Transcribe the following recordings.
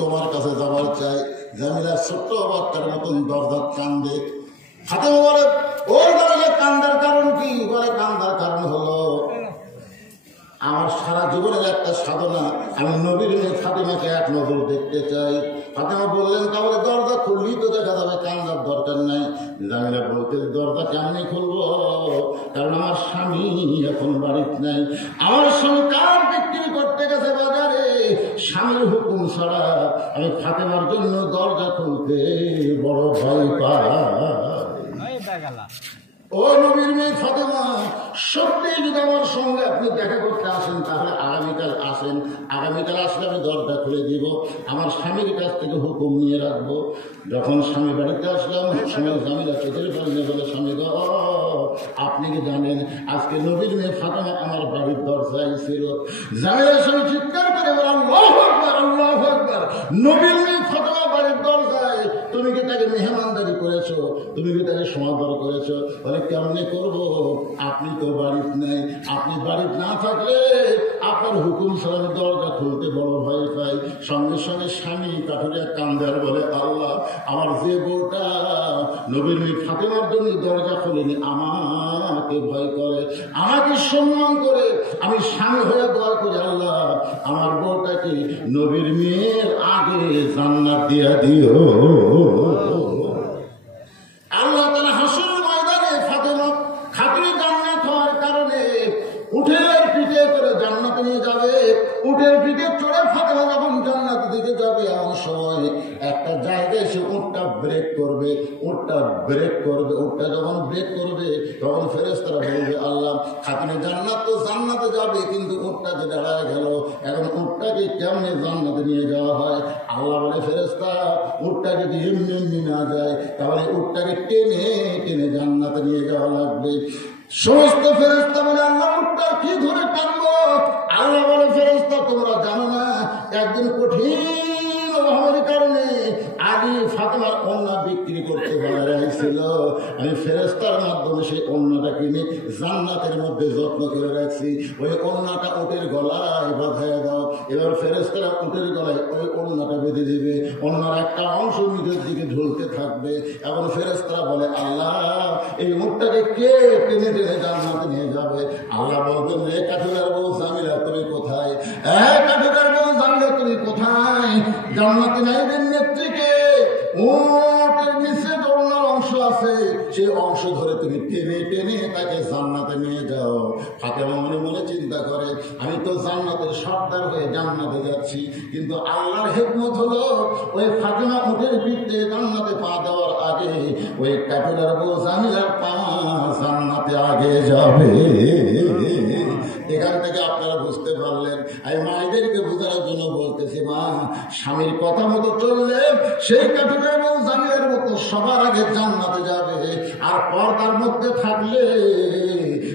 তোমার কাছে যাবার চাই। জামিলা ছোট্ট বাচ্চার মতন দরজার কান্দে। ফাতেমা বলে, ও জামিলা কান্দার কারণ কি? বলে, কান্দার কারণ হলো আমার সারা জীবনের একটা সাধনা, আমি নবীর মেয়ে ফাতেমাকে এক নজর দেখতে চাই। ফাতেমা বললেন, তাহলে দরজা খুললেই তো দেখা যাবে, কান্দার দরকার নাই। জামিলা বলতে, দরজা কেমনি খুলবো? কারণ আমার স্বামী এখন বাড়িতে নাই। আমার স্বামী কার বিক্রি করতে গেছে বাজারে, স্বামীর হুকুম ছাড়া আমি ফাতেমার জন্য দরজা খুলতে বড় ভয় পাই। ও নবীর মেয়ে ফাতেমা, সত্যি যদি আমার সঙ্গে আপনি দেখা করতে আসেন তাহলে আগামীকাল আসেন। আগামীকাল আসলে আমি দরজা খুলে দিব, আমার স্বামীর কাছ থেকে হুকুম নিয়ে রাখবো। যখন স্বামী বাড়িতে আসলাম, স্বামী জামিলা চোখের পানি বলে, স্বামী গো, আপনি কি জানেন আজকে নবীর মেয়ে ফাতেমা আমার বাড়ির দরজায় ছিল? জামিলার স্বামী চিৎকার করে বলে, আল্লাহু আকবার, আল্লাহু আকবার। নবীর মেয়ে ফাতেমা বাড়ির দরজায়, তুমি কি তাকে মেহমানদারি করেছো? তুমি কি তাকে সমাদর করেছো? বলে, কেমনে করবো? আপনি তো বাড়িতে নেই। আপনি বাড়িতে না থাকলে আপনার হুকুম ছাড়া আমি দরজা খুলতে বড় ভয় পাই। সঙ্গে সঙ্গে স্বামী কাঠুরিয়া কান্দার বলে, আল্লাহ, আমার যে বউটা নবীর মেয়ে ফাতেমার জন্য দরজা খুলেনি, আমাকে ভয় করে, আমাকে সম্মান করে, আমি স্বামী হয়ে দোয়া করি, আল্লাহ আমার বউটাকে নবীর মেয়ের আগে জান্নাত দিয়া দিও। আল্লাহ তাআলা হাসরের ময়দানে ফাতেমা খাতুনে জান্নাত হওয়ার কারণে উটের পিঠে করে জান্নাতে নিয়ে যাবে। উটের পিঠে চড়ে ফাতেমা যখন জান্নাতের দিকে যাবে, এমন সময় একটা জায়গায় সে উটটা ব্রেক করবে। উটটা ব্রেক করবে, উটটা যখন ব্রেক করবে তখন ফেরেশতারা বলবে, আল্লাহ, খাতুনে জান্নাত তো জান্নাতে যাবে, কিন্তু উটটা যে দাঁড়ায় গেল, এখন উটটাকে কেমনে জান্নাতে নিয়ে যাওয়া হয়? আল্লাহ বলে, ফেরেশতা, উটটা যদি এমনি এমনি না যায়, তাহলে উটটাকে টেনে টেনে জান্নাতে নিয়ে যাওয়া লাগবে। সমস্ত ফেরেশতা বলে, আল্লাহ, উটটা কি ধরে টানবো? আল্লাহ বলে, ফেরেশতা, তোমরা জানো না, একদিন কঠিন অভাবের কারণে আগে ফাতেমার ওড়না বিক্রি করতে বাজারে আসছিল। আমি ফেরেশতার মাধ্যমে সেই ওড়নাটা কিনে জান্নাতের মধ্যে যত্ন করে রাখছি। ওই ওড়নাটা উটের গলায় বাঁধাইয়া দাও। এবার ফেরেশতারা উটের গলায় ওই ওড়নাটা বেঁধে দেবে। ওড়নার একটা অংশ নিজের দিকে ঝুলতে থাকবে। এখন ফেরেশতারা বলে, আল্লাহ, এই উটটাকে কে টেনে টেনে জান্নাতে নিয়ে যাবে? আল্লাহ বলবেন, রে কাঠুরার বউ জামিলা, তুমি কোথায়? কাঠুরার বউ জামিলা, তুমি কোথায়? জান্নাতে নাইবেন নেত্রীকে উটের নিচে দৌড়ানোর অংশ আছে, সেই অংশ ধরে তুমি টেনে টেনে তাকে জান্নাতে নিয়ে যাও। ফাতেমা মনে মনে চিন্তা করে, আমি তো জান্নাতের সর্দার হয়ে জান্নাতে যাচ্ছি, কিন্তু আল্লাহর হিকমত হলো ওই ফাতেমা উটের পিঠে জান্নাতে পা দেওয়ার আগে ওই কাঠুরার বউ জামিলার পা জান্নাতে আগে যাবে। এখান থেকে আপনারা বুঝতে পারলেন। আমি মায়েদেরকে বোঝানোর জন্য বলতেছি, মা, স্বামীর কথা মতো চললে সেই কাঠুরের এবং জামিলার মতো সবার আগে জান্নাতে যাবে। আর পর্দার মধ্যে থাকলে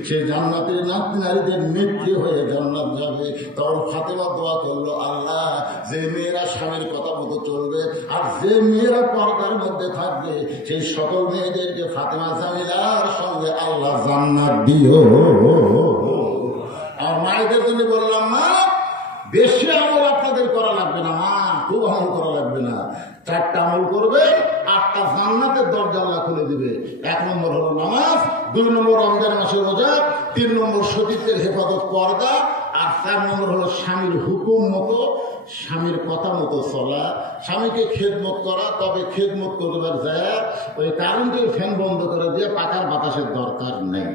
সে জান্নাতের নারীদের নেত্রী হয়ে জান্নাত যাবে। তখন ফাতেমা দোয়া করলো, আল্লাহ, যে মেয়েরা স্বামীর কথা মতো চলবে আর যে মেয়েরা পর্দার মধ্যে থাকবে, সেই সকল মেয়েদেরকে ফাতেমা জামিলার সঙ্গে আল্লাহ জান্নাত দিও। আর মায়েদের জন্য বললাম, মা, বেশি আমল আপনাদের করা লাগবে না, মা, খুব আমল করা লাগবে না। 4টা আমল করবে, 8টা জান্নাতের দরজা আল্লাহ খুলে দিবে। 1 নম্বর হলো নামাজ, 2 নম্বর রমজান মাসের রোজা, 3 নম্বর সতীত্বের হেফাজত পর্দা, আর 4 নম্বর হলো স্বামীর হুকুম মতো, স্বামীর কথা মতো চলা, স্বামীকে খেদমত করা। তবে খেদমত করবার যায় ওই কারেন্টের ফ্যান বন্ধ করে দিয়ে পাখার বাতাসের দরকার নেই।